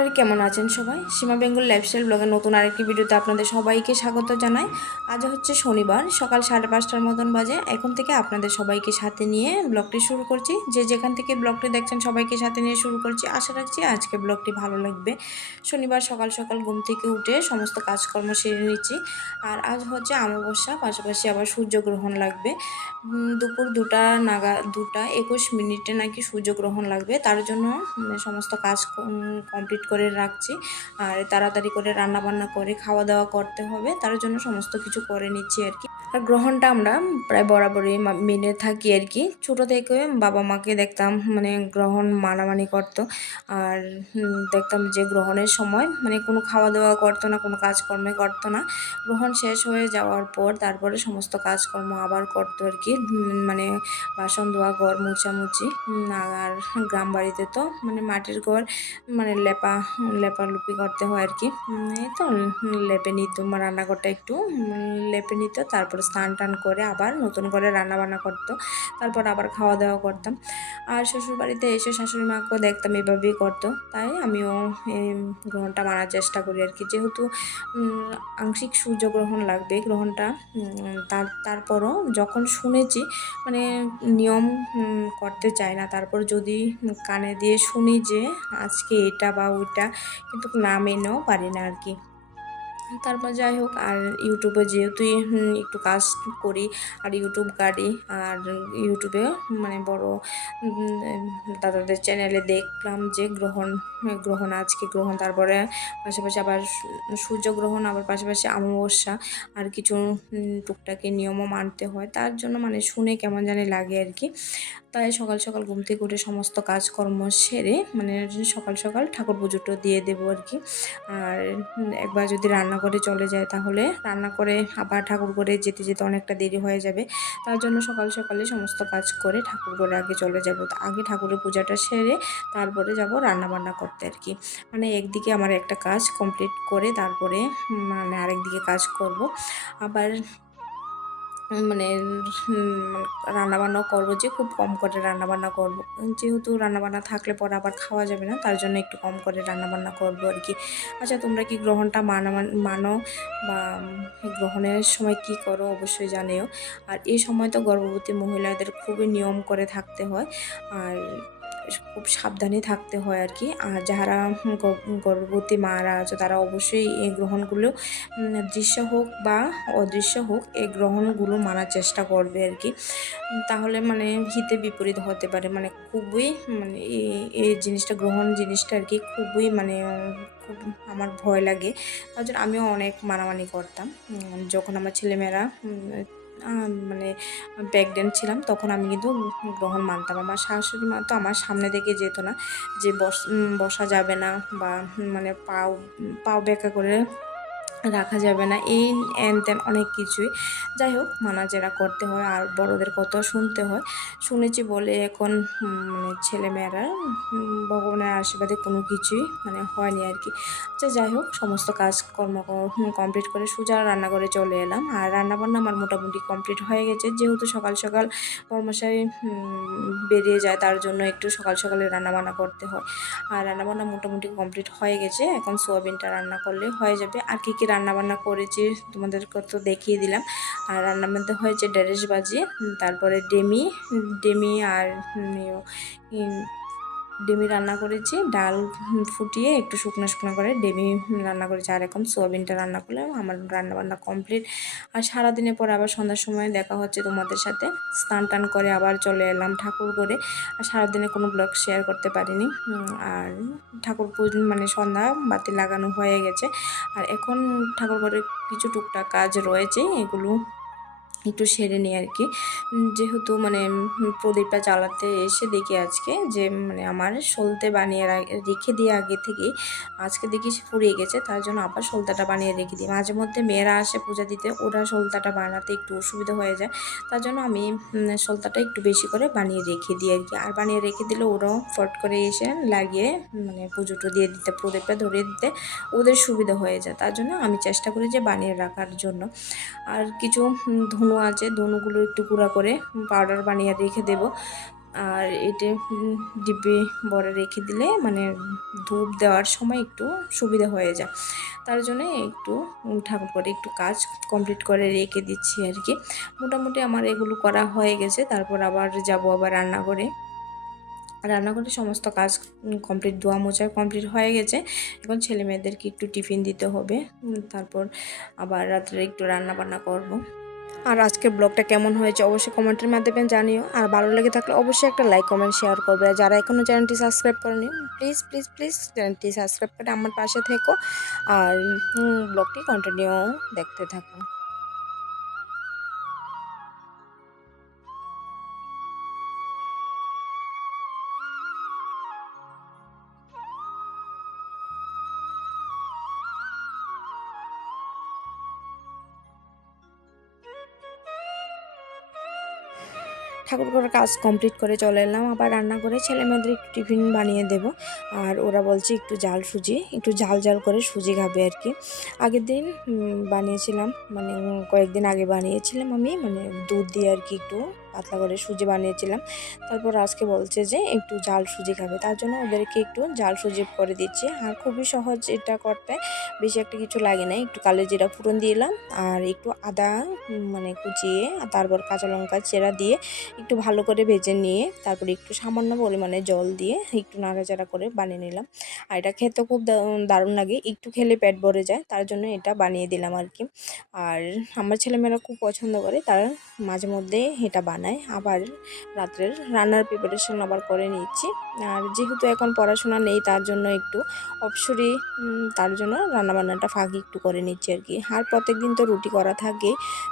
নমস্কার কেমন আছেন সবাই? সীমা বেঙ্গল লাইফস্টাইল ব্লগের নতুন আরেকটি ভিডিওতে আপনাদের সবাইকে স্বাগত জানাই। আজ হচ্ছে শনিবার, সকাল সাড়ে পাঁচটার মতন বাজে। এখন থেকে আপনাদের সবাইকে সাথে নিয়ে ব্লগটি শুরু করছি। যে যেখান থেকে ব্লগটি দেখছেন সবাইকে সাথে নিয়ে শুরু করছি। আশা রাখছি আজকে ব্লগটি ভালো লাগবে। শনিবার সকাল সকাল ঘুম থেকে উঠে সমস্ত কাজকর্ম সেরে নিচ্ছি। আর আজ হচ্ছে অমাবস্যা, পাশাপাশি আবার সূর্যগ্রহণ লাগবে। দুপুর দুটা নাগা, দুটা একুশ মিনিটে নাকি সূর্যগ্রহণ লাগবে। তার জন্য সমস্ত কাজ কমপ্লিট করে রাখছি। আর তাড়াতাড়ি করে রান্না বান্না করে খাওয়া দাওয়া করতে হবে। তার জন্য সমস্ত কিছু করে নিচ্ছি আর কি। আর গ্রহণটা আমরা প্রায় বরাবরই মেনে থাকি আর কি। ছোটো থেকে বাবা মাকে দেখতাম মানে গ্রহণ মানামানি করতো। আর দেখতাম যে গ্রহণের সময় মানে কোনো খাওয়া দাওয়া করতো না, কোনো কাজকর্মে করতো না। গ্রহণ শেষ হয়ে যাওয়ার পর তারপরে সমস্ত কাজকর্ম আবার করতো আর কি। মানে বাসন ধোয়া, ঘর মুছামুছি। আর গ্রাম বাড়িতে তো মানে মাটির ঘর মানে লেপা লেপালুপি করতে হয় আর কি। এই তো লেপে নিত রান্নাঘরটা একটু লেপে নিত, তারপর স্নান টান করে আবার নতুন করে রান্না বান্না করতো, তারপর আবার খাওয়া দাওয়া করতাম। আর শ্বশুর বাড়িতে এসে শাশুড়ি মাকেও দেখতাম এভাবেই করতো, তাই আমিও গ্রহণটা মানার চেষ্টা করি আর কি। যেহেতু আংশিক সূর্যগ্রহণ লাগবে গ্রহণটা তার, তারপরও যখন শুনেছি মানে নিয়ম করতে চাই না, তারপর যদি কানে দিয়ে শুনি যে আজকে এটা বা ওইটা কিন্তু না মেনেও পারি না আর কি তারপর যাই হোক, আর ইউটিউবে যেহেতু একটু কাজ করি, আর ইউটিউব কাটি আর ইউটিউবে মানে বড় দাদাদের চ্যানেলে দেখলাম যে গ্রহণ গ্রহণ আজকে গ্রহণ, তারপরে পাশাপাশি আবার সূর্যগ্রহণ আবার পাশাপাশি অমাবস্যা, আর কিছু টুকটাকি নিয়মও মানতে হয়। তার জন্য মানে শুনে কেমন জানি লাগে আর কি তাই সকাল সকাল ঘুম থেকে উঠে সমস্ত কাজকর্ম সেরে মানে সকাল সকাল ঠাকুর পুজোটা দিয়ে দেবো আর কি। আর একবার যদি রান্না করে চলে যায় তাহলে রান্না করে আবার ঠাকুর করে যেতে যেতে অনেকটা দেরি হয়ে যাবে। তার জন্য সকাল সকালে সমস্ত কাজ করে ঠাকুর করে আগে চলে যাব। আগে ঠাকুরের পূজাটা সেরে তারপরে যাব রান্না বান্না করতে আর কি। মানে একদিকে আমার একটা কাজ কমপ্লিট করে তারপরে মানে আরেকদিকে কাজ করব। আবার মানে রান্নাবান্নাও করব যে, খুব কম করে রান্নাবান্না করব। যেহেতু রান্নাবান্না থাকলে পরে আবার খাওয়া যাবে না, তার জন্য একটু কম করে রান্নাবান্না করব আর কি। আচ্ছা তোমরা কি গ্রহণটা মানা, মানো বা গ্রহণের সময় কি করো অবশ্যই জানেও। আর এই সময় তো গর্ভবতী মহিলাদের খুবই নিয়ম করে থাকতে হয়। আর খুব সাবধানে থাকতে হয় আর কি। আর যারা গর্ভবতী মারা আছে, তারা অবশ্যই এই গ্রহণগুলো দৃশ্য হোক বা অদৃশ্য হোক এই গ্রহণগুলো মানার চেষ্টা করবে আর কি। তাহলে মানে হিতে বিপরীত হতে পারে। মানে খুবই মানে এই এই জিনিসটা, গ্রহণ জিনিসটা আর কি খুবই মানে খুব আমার ভয় লাগে। তার জন্য আমিও অনেক মানামানি করতাম। যখন আমার ছেলেমেয়েরা মানে প্রেগনেন্ট ছিলাম, তখন আমি কিন্তু গ্রহণ মানতাম। আমার শাশুড়ি মা তো আমার সামনে থেকে যেত না যে বস বসা যাবে না বা মানে পাও পাও বেঁকা করে রাখা যাবে না। এই এন তেন অনেক কিছুই। যাই হোক, মানাজেরা করতে হয় আর বড়দের কথা শুনতে হয়। শুনেছি বলে এখন মানে ছেলেমেয়েরা ভগবানের আশীর্বাদে কোনো কিছুই মানে হয়নি আর কি। আচ্ছা যাই হোক, সমস্ত কাজকর্ম কমপ্লিট করে সোজা রান্নাঘরে চলে এলাম। আর রান্নাবান্না আমার মোটামুটি কমপ্লিট হয়ে গেছে। যেহেতু সকাল সকাল কর্মশাই বেরিয়ে যায়, তার জন্য একটু সকাল সকালে রান্নাবান্না করতে হয়। আর রান্নাবান্না মোটামুটি কমপ্লিট হয়ে গেছে। এখন সোয়াবিনটা রান্না করলে হয়ে যাবে। আর কী কী রান্নাবান্না করেছি তোমাদেরকে তো দেখিয়ে দিলাম। আর রান্নার মধ্যে হয়েছে ডেরেস বাজি তারপরে ডেমি ডেমি আর ইয়ো, ডেমি রান্না করেছি, ডাল ফুটিয়ে একটু শুকনো শুকনো করে ডেমি রান্না করেছি। আর এখন সোয়াবিনটা রান্না করলে আমার রান্না বান্না কমপ্লিট। আর সারাদিনের পর আবার সন্ধ্যার সময় দেখা হচ্ছে তোমাদের সাথে। স্নান টান করে আবার চলে এলাম ঠাকুর করে আর সারাদিনে কোনো ব্লগ শেয়ার করতে পারিনি। আর ঠাকুর পুজ মানে সন্ধ্যা বাতি লাগানো হয়ে গেছে। আর এখন ঠাকুর ঘরে কিছু টুকটাক কাজ রয়েছে, এগুলো একটু সেরে নিই আর কি। যেহেতু মানে প্রদীপটা জ্বালাতে এসে দেখি আজকে যে মানে আমার সলতে বানিয়ে রেখে দিয়ে আগে থেকে আজকে দেখি সে ফুরিয়ে গেছে তার জন্য আবার সলতাটা বানিয়ে রেখে দিই। মাঝে মধ্যে মেয়েরা আসে পূজা দিতে ওরা সলতাটা বানাতে একটু অসুবিধা হয়ে যায়। তার জন্য আমি সলতাটা একটু বেশি করে বানিয়ে রেখে দিই আর কি। আর বানিয়ে রেখে দিলে ওরাও ফট করে এসে লাগিয়ে মানে পুজোটা দিয়ে দিতে প্রদীপটা ধরিয়ে দিতে ওদের সুবিধা হয়ে যায়। তার জন্য আমি চেষ্টা করি যে বানিয়ে রাখার জন্য। আর কিছু উম, ধনু আছে, ধনুগুলো একটু গুঁড়া করে পাউডার বানিয়ে রেখে দেবো। আর এটি ডিব্বি বড়ে রেখে দিলে মানে ধূপ দেওয়ার সময় একটু সুবিধা হয়ে যায়। তার জন্য একটু ঠাকুর করে একটু কাজ কমপ্লিট করে রেখে দিচ্ছি আর কি। মোটামুটি আমার এগুলো করা হয়ে গেছে, তারপর আবার যাব আবার রান্না করে রান্নাঘরে সমস্ত কাজ কমপ্লিট ধোয়া মোছা কমপ্লিট হয়ে গেছে। এখন ছেলে মেয়েদেরকে একটু টিফিন দিতে হবে। তারপর আবার রাত্রে একটু রান্না বান্না করব। আর আজকের ব্লগটা কেমন হয়েছে অবশ্যই কমেন্টের মাধ্যমে জানিও। আর ভালো লেগে থাকলে অবশ্যই একটা লাইক কমেন্ট শেয়ার করবে। আর যারা এখনও চ্যানেলটি সাবস্ক্রাইব করেনি প্লিজ প্লিজ প্লিজ চ্যানেলটি সাবস্ক্রাইব করে আমার পাশে থেকো। আর ব্লগটি কন্টিনিউ দেখতে থাকো। ঠাকুর করার কাজ কমপ্লিট করে চলে এলাম। আবার রান্না করে ছেলে মেয়েদের একটু টিফিন বানিয়ে দেব। আর ওরা বলছে একটু জাল সুজি, একটু ঝাল ঝাল করে সুজি খাবে আর কি। আগের দিন বানিয়েছিলাম মানে কয়েকদিন আগে বানিয়েছিলাম আমি মানে দুধ দিয়ে আর কি একটু পাতলা করে সুজি বানিয়েছিলাম। তারপর আজকে বলছে যে একটু জাল সুজি খাবে। তার জন্য ওদেরকে একটু জাল সুজি করে দিচ্ছি। আর খুবই সহজ এটা করতে বেশি একটা কিছু লাগে না। একটু কালো জিরা ফুরন দিলাম আর একটু আদা মানে কুচিয়ে তারপর কাঁচা লঙ্কা চেরা দিয়ে একটু ভালো করে ভেজে নিয়ে তারপরে একটু সামান্য পরিমাণে জল দিয়ে একটু নাড়াচাড়া করে বানিয়ে নিলাম। আর এটা খেতে খুব দারুণ লাগে। একটু খেলে পেট ভরে যায়। তার জন্য এটা বানিয়ে দিলাম আর কি। আর আমার ছেলেমেয়েরা খুব পছন্দ করে। তারা মাঝে মধ্যে এটা বানায়। আবার রাত্রের রান্নার প্রিপারেশন আবার করে নিচ্ছি। আর যেহেতু এখন পড়াশোনা নেই, তার জন্য একটু অবসরই তার জন্য রান্নাবান্নাটা ফাঁকি একটু করে নিচ্ছি আর কি। আর প্রত্যেক দিন তো রুটি করা থাকে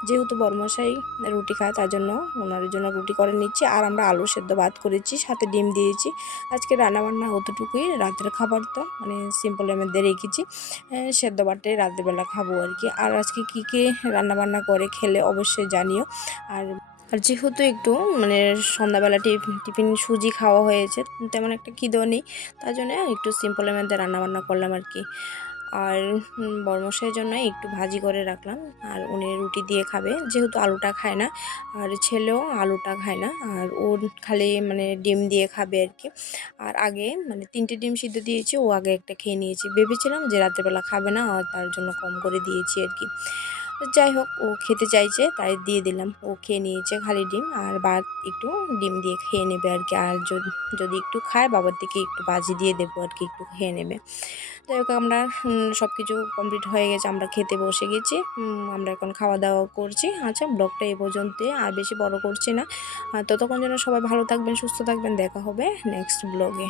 যেহেতু বর্মশাই রুটি খায়, তার জন্য ওনার জন্য রুটি করে নিচ্ছি। আর আমরা আলু সেদ্ধ ভাত করেছি, সাথে ডিম দিয়েছি। আজকে রান্নাবান্না অতটুকুই, রাতের খাবার তো মানে সিম্পলের মধ্যে রেখেছি। সেদ্ধ ভাতটাই রাত্রেবেলা খাব আর কি। আর আজকে কী কী রান্নাবান্না করে খেলে অবশ্যই জানিও। আর আর যেহেতু একটু মানে সন্ধ্যাবেলা টিফ- টিফিন সুজি খাওয়া হয়েছে তেমন একটা খিদেও নেই তার জন্য একটু সিম্পলের মধ্যে রান্নাবান্না করলাম আর কি। আর উম, বড়মশাইয়ের জন্য একটু ভাজি করে রাখলাম আর উনি রুটি দিয়ে খাবে যেহেতু আলুটা খায় না আর ছেলেও আলুটা খায় না আর ও খালি মানে ডিম দিয়ে খাবে আর কি। আর আগে মানে তিনটে ডিম সিদ্ধ দিয়েছি ও আগে একটা খেয়ে নিয়েছি। ভেবেছিলাম যে রাত্রেবেলা খাবে না আর তার জন্য কম করে দিয়েছি আর কি। তো যাই হোক, ও খেতে চাইছে তাই দিয়ে দিলাম। ও খেয়ে নিয়েছে খালি ডিম, আর বাদ একটু ডিম দিয়ে খেয়ে নেবে আর কি। আর যদি একটু খায়, বাবার দিকে একটু বাজি দিয়ে দেবো আর কি, একটু খেয়ে নেবে। যাই হোক, আমরা সব কিছু কমপ্লিট হয়ে গেছে। আমরা খেতে বসে গেছি। আমরা এখন খাওয়া দাওয়া করছি। আচ্ছা ব্লগটা এ পর্যন্ত আর বেশি বড় করছি না। ততক্ষণ যেন সবাই ভালো থাকবেন, সুস্থ থাকবেন। দেখা হবে নেক্সট ব্লগে।